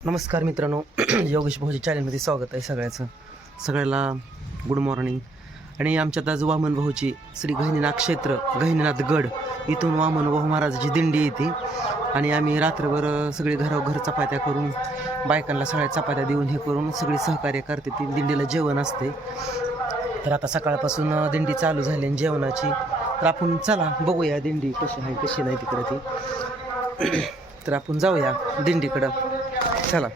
नमस्कार मित्रांनो, योगेश भाऊजी चॅनलमध्ये स्वागत आहे सगळ्याला गुड मॉर्निंग. आणि आमच्यात आज वामन भाऊची श्री गहिनीनाथ क्षेत्र गहिनीनाथ गड इथून वामन भाऊ महाराजाची दिंडी येते. आणि आम्ही रात्रभर सगळी घरोघर चपात्या करून बायकांना सगळ्या चपात्या देऊन हे करून सगळी सहकार्य करते. ती दिंडीला जेवण असते. तर आता सकाळपासून दिंडी चालू झाली आणि जेवणाची. तर आपण चला बघूया दिंडी कशी आहे कशी नाही तिकडे ती. तर आपण जाऊया दिंडीकडं, चला.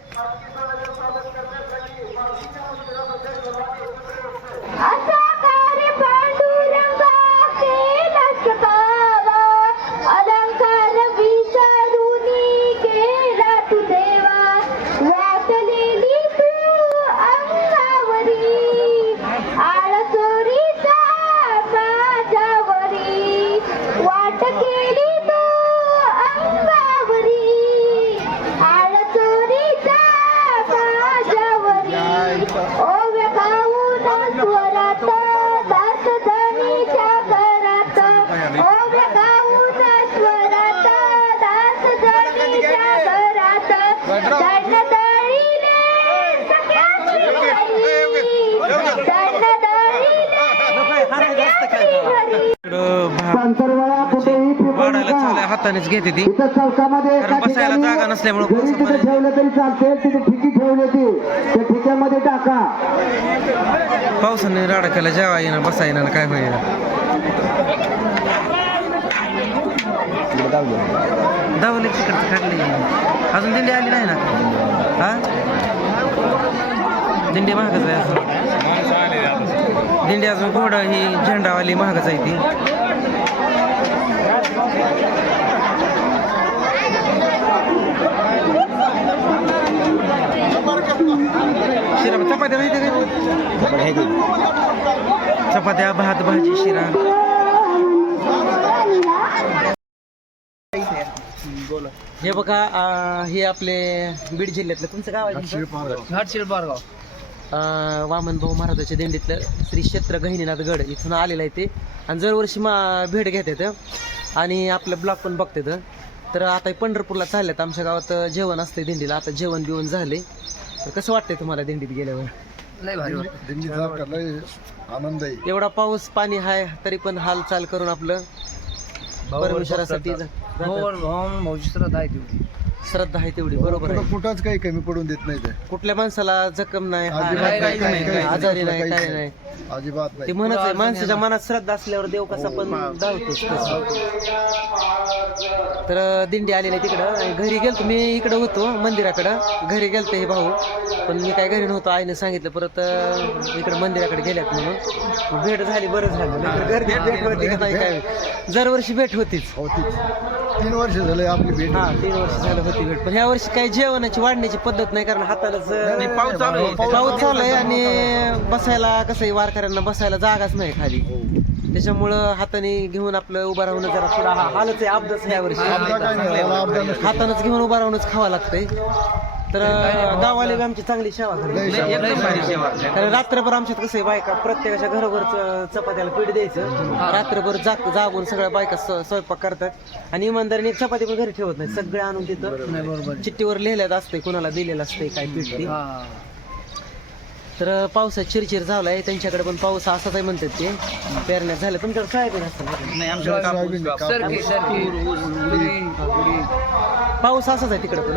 हातानेच घेते ती, कारण बसायला जागा नसल्यामुळे ठेवलं तरी चालते. तिथे ठिकी ठेवली ती त्या ठिक्यामध्ये टाका. पावसाने राडा केला, जेवा येणार बसा येणार काय होईल. दावले तिकडचं काढले, अजून दिंडी आली नाही ना. हा दिंडी महागच आहे अजून. दिंडी अजून घोडं ही झेंडावाली महागच आहे ती. शिरा चपात्या माहिती का? चपात्या, भात, भाजी, शिरा. हे बघा, हे आपले बीड जिल्ह्यातलं तुमचं गाव आहे घाटशिरपारगाव. वामन भाऊ महाराजाच्या दिंडीतलं श्री क्षेत्र गहिनीनाथ गड इथून आलेलं आहे ते. आणि दरवर्षी भेट घेतात आणि आपलं ब्लॉग पण बघतात. तर आता पंढरपूरला चालल्यात. आमच्या गावात जेवण असते दिंडीला. आता जेवण बिवण झाले. तर कसं वाटतंय तुम्हाला दिंडीत गेल्यावर? लय भारी वाटतं, आनंद आहे. एवढा पाऊस पाणी आहे तरी पण हालचाल करून आपलं परमेश्वरासाठी श्रद्धा आहे तेवढी. बरोबर आहे. कुठंच काही कमी पडून देत नाही. ते कुठल्या माणसाला जखम नाही, आजारी नाही, काय नाही, अजिबात नाही. ते म्हणत आहे माणसाच्या मनात श्रद्धा असल्यावर देव कसा पण धावतोच. तर दिंडी आलेली आहे तिकडं. घरी गेलतो मी, इकडं होतो मंदिराकडं. घरी गेलतो हे भाऊ, पण मी काय घरी नव्हतो. आईने सांगितलं परत इकडं मंदिराकडे गेल्यात म्हणून. भेट झाली, बरं झालं. गर्दी भेट होती का नाही काय, दरवर्षी भेट होतीच. 3 वर्ष झाले आपली भेट. 3 वर्ष झालं होती भेट. पण ह्या वर्षी काही जेवणाची वाढण्याची पद्धत नाही, कारण हातालाच पाऊस चालू आहे आणि बसायला कसं आहे, वारकऱ्यांना बसायला जागाच नाही खाली. त्याच्यामुळं हाताने घेऊन आपलं उभं राहून जरा थोडा हालच आहे. अपघात ह्या वर्षी हातानंच घेऊन उभं राहूनच खावं लागतंय. तर गावाले आमची चांगली सेवा झाली, कारण रात्रभर आमच्यात कसं आहे, बायका प्रत्येकाच्या घरोघर चपात्याला पीठ द्यायचं. रात्रभर जागून सगळ्या बायका स्वयंपाक करतात. आणि इमानदारीने एक चपाती पण घरी ठेवत नाही, सगळे आणून तिथं चिठ्ठीवर लिहिल्यात असते, कुणाला दिलेलं असते काय पीठ ती. तर पावसात चिरचिर झालाय त्यांच्याकडे, पण पाऊस असाच आहे म्हणतात ते. पेरण्यात झालं. तुमच्याकडे सोयाबीन असतं? पाऊस असाच आहे तिकडे पण.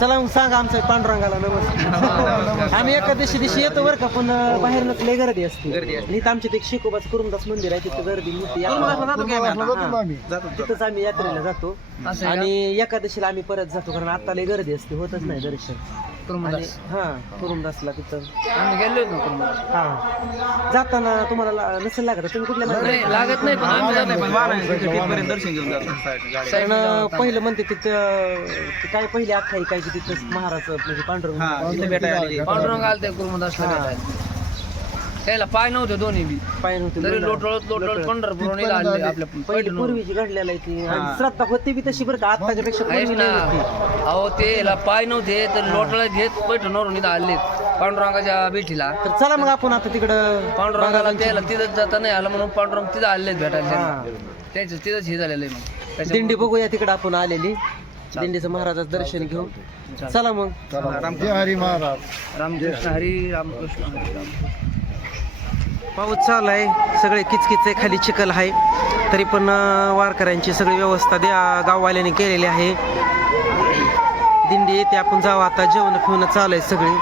चला मग सांगा आमच्या पांडुरंगाला नमस्कार. आम्ही एकादशी दिवशी येतो बरं का, पण बाहेरनच लय गर्दी असते. आणि इथं आमच्या एक शिकोबाचं कुरुमदास मंदिर आहे, तिथं गर्दी मोठी. तिथंच आम्ही यात्रेला जातो आणि एकादशीला आम्ही परत जातो, कारण आता लय गर्दी असते, होतच नाही दर्शन. हा कुरुमदासला तिथं आम्ही गेलो होतो. हा जाताना तुम्हाला नसेल लागत, तुम्ही कुठल्या लागत नाही, पण आम्ही दर्शन घेऊन जातो. कारण पहिलं म्हणते तिथं काय पहिली अख्खा काय की तिथं महाराज म्हणजे पांडुरंग पांडुरंग आलते कुर्मदासला भेटायला. त्याला पाय नव्हते दोन्ही बी, पाय नव्हते तरी लोटळत पंढरपूर आले आपल्या पहिली पूर्वीची घडलेला आहे ती, आणि श्रद्धा होती बी तशी बरं का, आत्ताच्या पेक्षा आहेच पूर्वी ना. नाही होती. अहो ते पाय नव्हते तर लोटळ घेत पैठणवरून इथं आले पांडुरंगाच्या भेटीला. तर चला मग आपण आता तिकडं पांडुरंगाला त्याला तिथंच जाता नाही आलं म्हणून पांडुरंग तिथं आलेत भेटायला. त्यांचं तिथंच हे झालेलं आहे. मग दिंडी बघूया तिकडं आपण आलेली, दिंडीचं महाराजाचं दर्शन घेऊ. चला मग. हरी महाराज. रामकृष्ण हरी रामकृष्ण हरी रामकृष्ण. पाऊस चालू आहे, सगळे किचकिच आहे, खाली चिखल आहे, तरी पण वारकऱ्यांची सगळी व्यवस्था गाववाल्याने केलेली आहे. दिंडी येते, आपण जाऊ आता. जेवण फिवणं चालू आहे सगळी.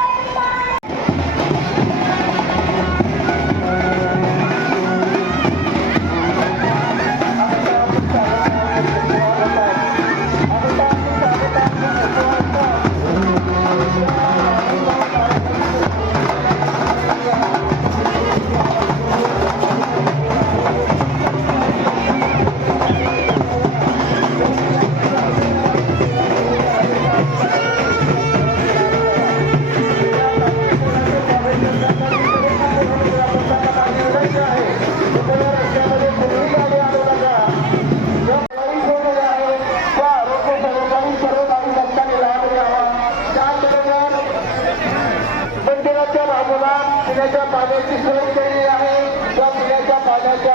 पिण्याच्या पाण्याची सोय केलेली आहे. त्या पिण्याच्या पाण्याच्या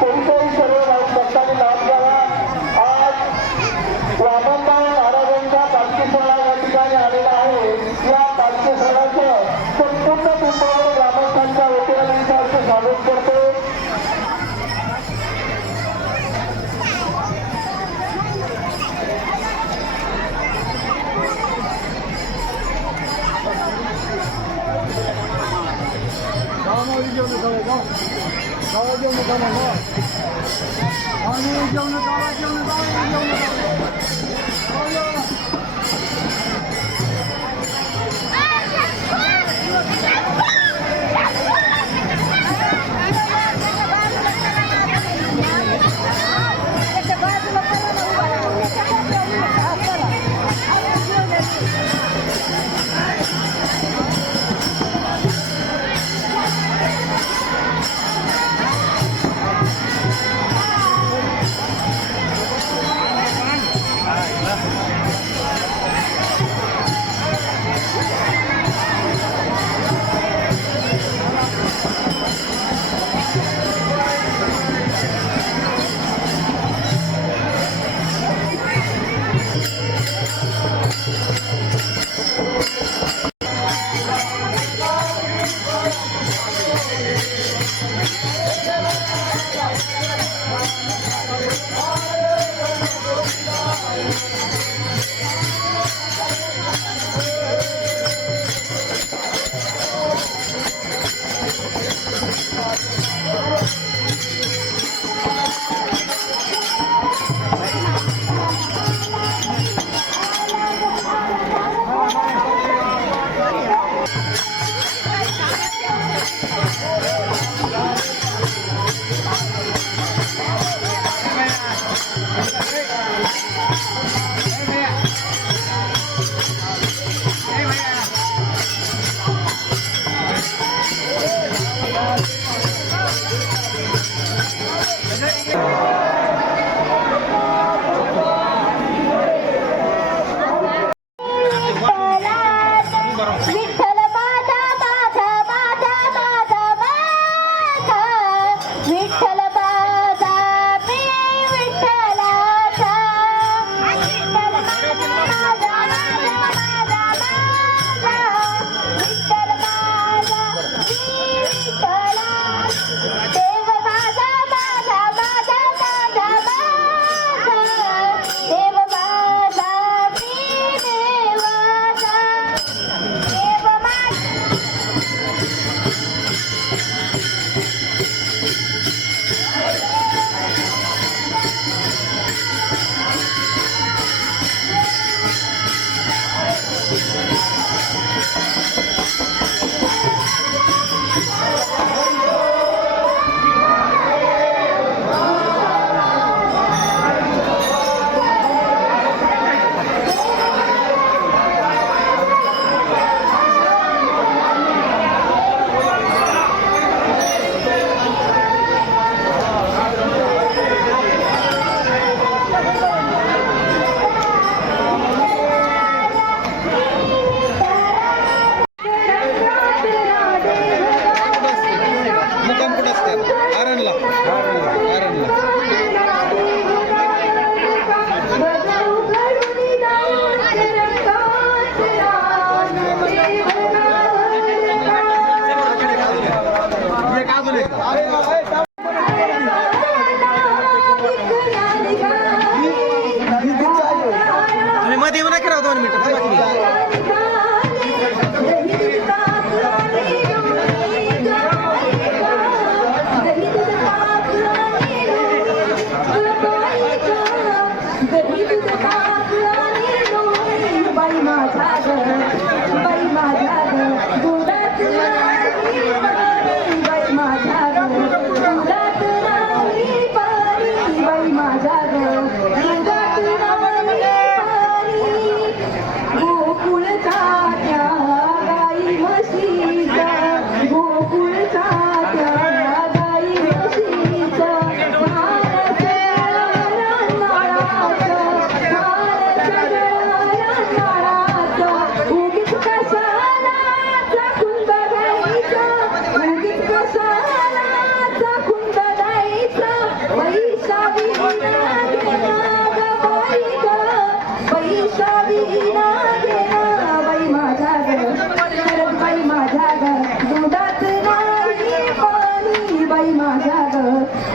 कोणत्याही सर्व भक्तांनी लाभ घ्यावा. आज वामनराव महाराजांचा पालखी सोहळा या ठिकाणी आलेला आहे. या पालखी सोहळ्याचं संपूर्ण कुटुंबावर ग्रामस्थांच्या वतीने मी स्वागत करतो.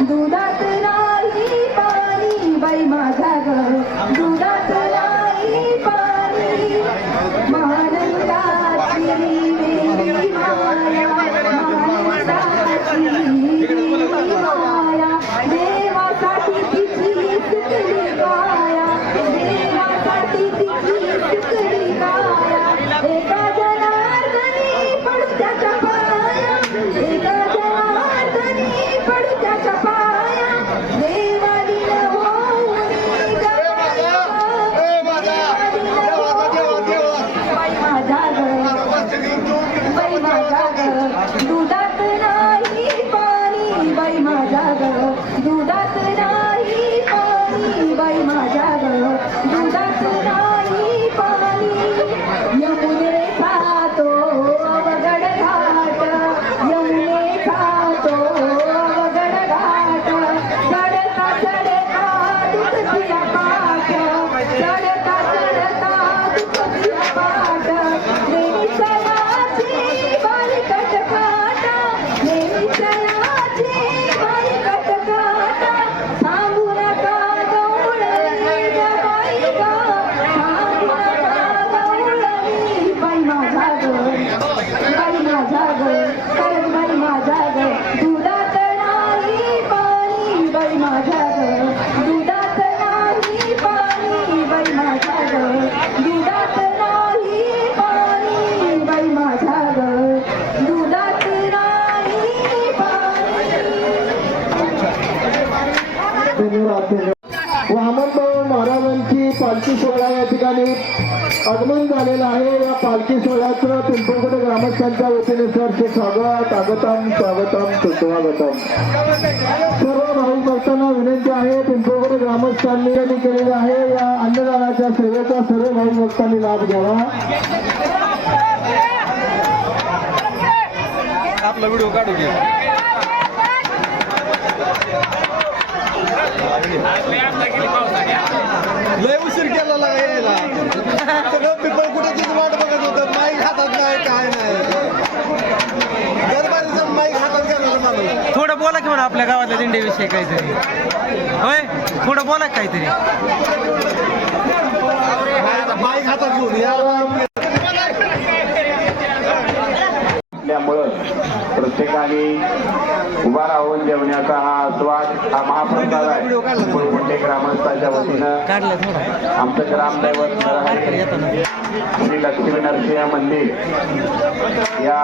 दुधात नाही पाणी बाई माझ्या ग दुधात नाही पाणी महानंदाची वेगळी माया महानंदाची वेगळी माया देवासाठी तिची सुकली काया देवासाठी तिची सुकली काया एका जनार्दनी पडत्याच्या पाया एका जनार्दनी पडत्याच्या पाया देवादिन होऊन बाई माझा ग दुधात नाही पाणी बाई माझा ग दुधात नाही पाणी बाई माझ्या ग दुधात नाही पाणी यमुने खातो अवघड घाट यमुने खातो अवघड घाट चढता चढता दुखतिया पाठ चढता चढता दुखतिया पाठ देवी सयाची बारीकट काटा देवी सयाची बारीकट काटा थांबू नका गवळणी ग बाई ग थांबू नका गवळणी बाई माझा ग बाई माझा ग कारण बाई माझा ग दुधात नाही पाणी बाई माझा ग दुधात नाही पाणी बाई माझा ग दुधात नाही पाणी बाई माझा ग दुधात नाही पाणी वामनभाऊ महाराजांची पालखी सोहळा या ठिकाणी आगमन झालेलं आहे. या पालखी सोहळ्याचं पिंपळगड ग्रामस्थांच्या वतीने सरचे स्वागतम सुस्वागतम. सर्व भाविक भक्तांना विनंती आहे, पिंपळगड ग्रामस्थांनी केलेलं आहे या अन्नदानाच्या सेवेचा सर्व भाविक भक्तांनी लाभ घ्यावा. आपला व्हिडिओ काढू घे. लय उशीर केला लागा यायला. सगळं पिंपळ कुठेचीच वाट बघत होतं. माईक हातात नाही काय नाही. दरबारीचा माईक हातात घेणार माणूस. थोडं बोला की म्हणा आपल्या गावातल्या दिंडीविषयी काहीतरी. होय थोडं बोला की काहीतरी. माईक हातात घेऊन या. असल्यामुळं प्रत्येकाने उभा राहून जेवण्याचा हा आस्वाद हा महाप्रसाद आहे. कोणते ग्रामस्थांच्या वतीनं काढलं थोडं आमचं ग्रामदैवत नरहरी श्री लक्ष्मी नरसिंह मंदिर या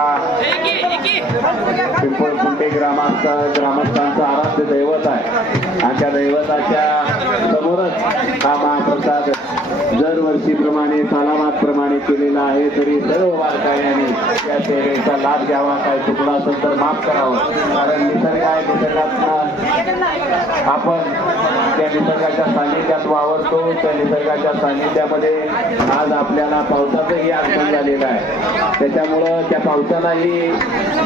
पिंपळखुंटे ग्रामस्थांचं आराध्य दैवत आहे आणि त्या दैवताच्या समोरच हा महाप्रसाद दरवर्षीप्रमाणे सालाबादप्रमाणे केलेला आहे. तरी सर्व वारकऱ्यांनी त्या सेवेचा लाभ घ्यावा. काय चुकला असेल तर माफ करावं, कारण निसर्ग आहे. निसर्गातनं आपण त्या निसर्गाच्या सान्निध्यात वावरतो. त्या निसर्गाच्या सान्निध्यामध्ये आज आपल्याला पावसाचंही आगमन झालेलं आहे. त्याच्यामुळं त्या पावसालाही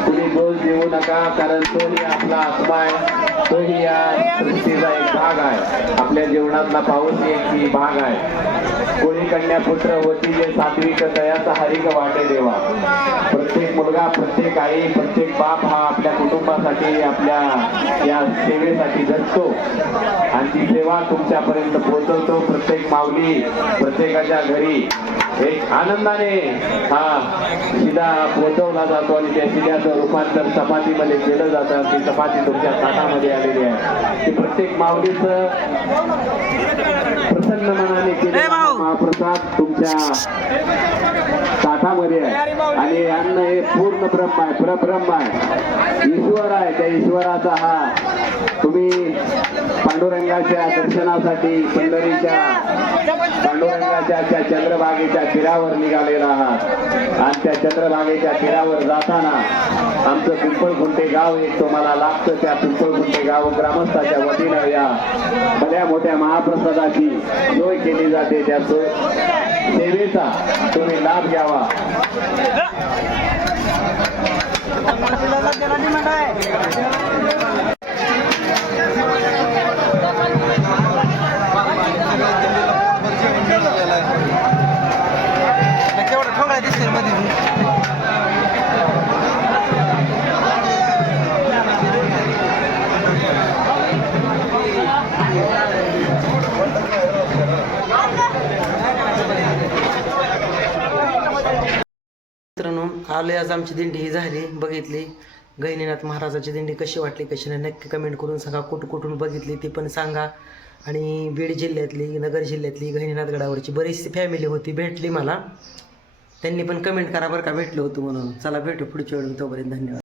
कुणी दोष देऊ नका, कारण तोही आपला आत्मा आहे. तोही या सृष्टीचा एक भाग आहे. आपल्या जीवनातला पाऊस एक भाग आहे. कोणी कन्या पुत्र होती जे सात्विक दयाचा हरिक वाटे देवा. प्रत्येक मुलगा, प्रत्येक आई, प्रत्येक बाप हा आपल्या कुटुंबासाठी आपल्या या सेवेसाठी जगतो आणि ती सेवा तुमच्यापर्यंत पोहोचवतो. प्रत्येक माऊली प्रत्येकाच्या घरी एक आनंदाने हा शिदा पोहोचवला जातो आणि त्या शिद्याचं रूपांतर चपातीमध्ये केलं जातं. ती चपाती तुमच्या ताटामध्ये आलेली आहे. ती प्रत्येक माऊलीचं प्रसन्न मनाने केलेला महाप्रसाद तुमच्या ताटामध्ये आहे. आणि अन्न हे पूर्ण ब्रह्म आहे, परब्रह्म आहे, ईश्वर आहे. त्या ईश्वराचा हा तुम्ही पांडुरंगाच्या दर्शनासाठी पंढरीच्या पांडुरंगाच्या त्या चंद्रभागेच्या तीरावर निघालेला आहात आणि त्या चंद्रभागेच्या तीरावर जाताना आमचं पिंपळखुंटे गाव एक तुम्हाला लागतं. त्या पिंपळखुंटे गाव ग्रामस्थाच्या वतीनं या भल्या मोठ्या महाप्रसादाची सोय केली जाते. त्या सेवेचा तुम्ही लाभ घ्यावा. केवढं ठोकळा दिसतोय मध्ये. आलोय आज आमची दिंडी ही झाली, बघितली. गहिनीनाथ महाराजाची दिंडी कशी वाटली कशी नाही नक्की कमेंट करून सांगा. कुठून बघितली ती पण सांगा. आणि बीड जिल्ह्यातली, नगर जिल्ह्यातली गहिनीनाथ गडावरची बरीचशी फॅमिली होती, भेटली मला. त्यांनी पण कमेंट करा बरं का भेटलं होतं म्हणून. चला भेटू पुढच्या वेळी, तोपर्यंत धन्यवाद.